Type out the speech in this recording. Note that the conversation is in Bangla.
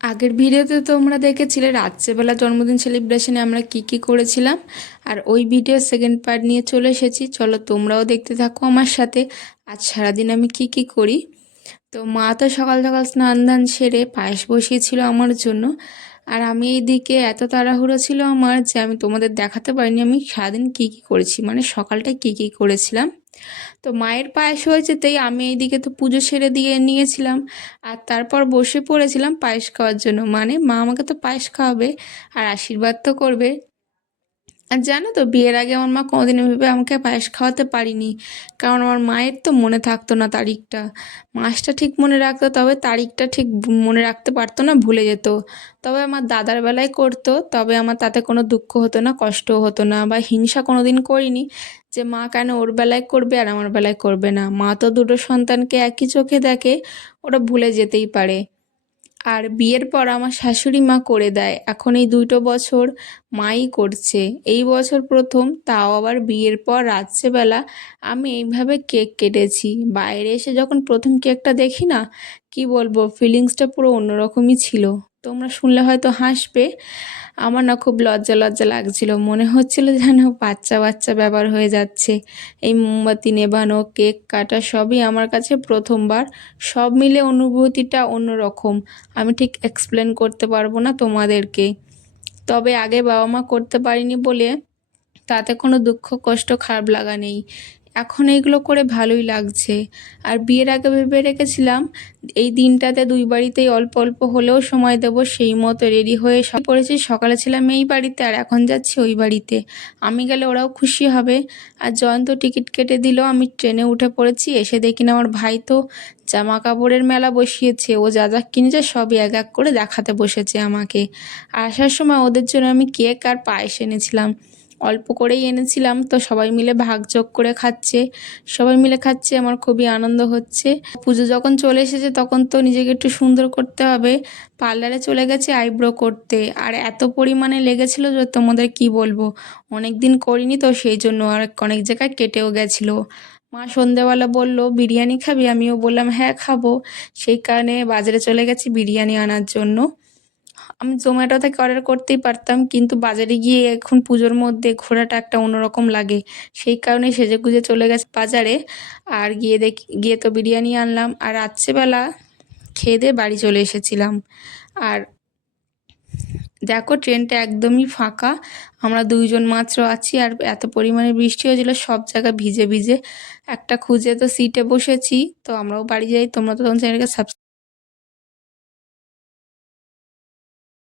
আগের ভিডিওতে তোমরা দেখেছিলে রাত্রেবেলা জন্মদিন সেলিব্রেশনে আমরা কি কি করেছিলাম, আর ওই ভিডিওর সেকেন্ড পার্ট নিয়ে চলে এসেছি। চলো তোমরাও দেখতে থাকো আমার সাথে আজ সারাদিন আমি কি কি করি। তো মা তো সকাল সকাল স্নান ধান সেরে পায়েস বসিয়েছিল আমার জন্য, আর আমি এইদিকে এত তাড়াহুড়ো ছিল আমার যে আমি তোমাদের দেখাতে পারিনি আমি সারাদিন কি কি করেছি, মানে সকালটা কি কি করেছিলাম। তো মায়ের পায়েস হয়েছে তাই আমি এইদিকে তো পুজো সেরে দিয়ে নিয়েছিলাম, আর তারপর বসে পড়েছিলাম পায়েস খাওয়ার জন্য। মানে মা আমাকে তো পায়েস খাওয়াবে আর আশীর্বাদ তো করবে। আর জানো তো বিয়ের আগে আমার মা কোনোদিন এভাবে আমাকে পায়েস খাওয়াতে পারিনি, কারণ আমার মায়ের তো মনে থাকতো না তারিখটা। মাসটা ঠিক মনে রাখতো, তবে তারিখটা ঠিক মনে রাখতে পারতো না, ভুলে যেত। তবে আমার দাদার বেলায় করতো, তবে আমার তাতে কোনো দুঃখ হতো না, কষ্টও হতো না, বা হিংসা কোনো দিন করিনি যে মা কেন ওর বেলায় করবে আর আমার বেলায় করবে না। মা তো দুটো সন্তানকে একই চোখে দেখে, ওরা ভুলে যেতেই পারে। আর বিয়ের পর আমার শাশুড়ি মা করে দেয়, এখন এই 2টো বছর মাই করছে। এই বছর প্রথম, তাও আবার বিয়ের পর রাত্রেবেলা আমি এইভাবে কেক কেটেছি। বাইরে এসে যখন প্রথম কেকটা দেখি না, কি বলবো, ফিলিংসটা পুরো অন্যরকমই ছিল। তোমরা শুনলে হয়তো হাসবে। আমার না খুব লজ্জা লজ্জা লাগছিল, মনে হচ্ছিল যেন বাচ্চা বাচ্চা ব্যাপার হয়ে যাচ্ছে। এই মোমবাতি নেভানো, কেক কাটা সবই আমার কাছে প্রথমবার। সব মিলে অনুভূতিটা অন্যরকম, আমি ঠিক এক্সপ্লেন করতে পারবো না তোমাদেরকে। তবে আগে বাবা মা করতে পারিনি বলে তাতে কোনো দুঃখ কষ্ট খারাপ লাগা নেই, এখন এইগুলো করে ভালোই লাগছে। আর বিয়ের আগে ভেবে রেখেছিলাম এই দিনটাতে দুই বাড়িতেই অল্প অল্প হলেও সময় দেব, সেই মতো রেডি হয়ে সব পড়েছি। সকালে ছিলাম এই বাড়িতে আর এখন যাচ্ছি ওই বাড়িতে। আমি গেলে ওরাও খুশি হবে। আর জয়ন্ত টিকিট কেটে দিল, আমি ট্রেনে উঠে পড়েছি। এসে দেখি না আমার ভাই তো জামা কাপড়ের মেলা বসিয়েছে, ও যা যা কিনেছে সবই এক এক করে দেখাতে বসেছে আমাকে। আর আসার সময় ওদের জন্য আমি কেক আর পায়েস এনেছিলাম, অল্প করেই এনেছিলাম, তো সবাই মিলে ভাগযোগ করে খাচ্ছে। সবাই মিলে খাচ্ছে, আমার খুবই আনন্দ হচ্ছে। পুজো যখন চলে এসেছে তখন তো নিজেকে একটু সুন্দর করতে হবে। পার্লারে চলে গেছে আইব্রো করতে, আর এত পরিমাণে লেগেছিল যে তোমাদের কি বলবো। অনেক দিন করিনি তো সেই জন্য, আর অনেক জায়গায় কেটেও গেছিলো। মা সন্ধেবেলা বলল বিরিয়ানি খাবি, আমিও বললাম হ্যাঁ খাবো। সেই কারণে বাজারে চলে গেছি বিরিয়ানি আনার জন্য। আমি জোম্যাটো থেকে অর্ডার করতেই পারতাম, কিন্তু বাজারে গিয়ে এখন পুজোর মধ্যে ঘোরাটা একটা অন্যরকম লাগে, সেই কারণে সেজেগুজে চলে গেছে বাজারে। আর গিয়ে তো বিরিয়ানি আনলাম, আর রাত্রেবেলা খেয়ে দিয়ে বাড়ি চলে এসেছিলাম। আর দেখো ট্রেনটা একদমই ফাঁকা, আমরা দুইজন মাত্র আছি, আর এত পরিমাণে বৃষ্টি হয়েছিল সব জায়গা ভিজে ভিজে। একটা খুঁজে তো সিটে বসেছি। তো আমরাও বাড়ি যাই, তোমরা তো তখন চ্যানেলকে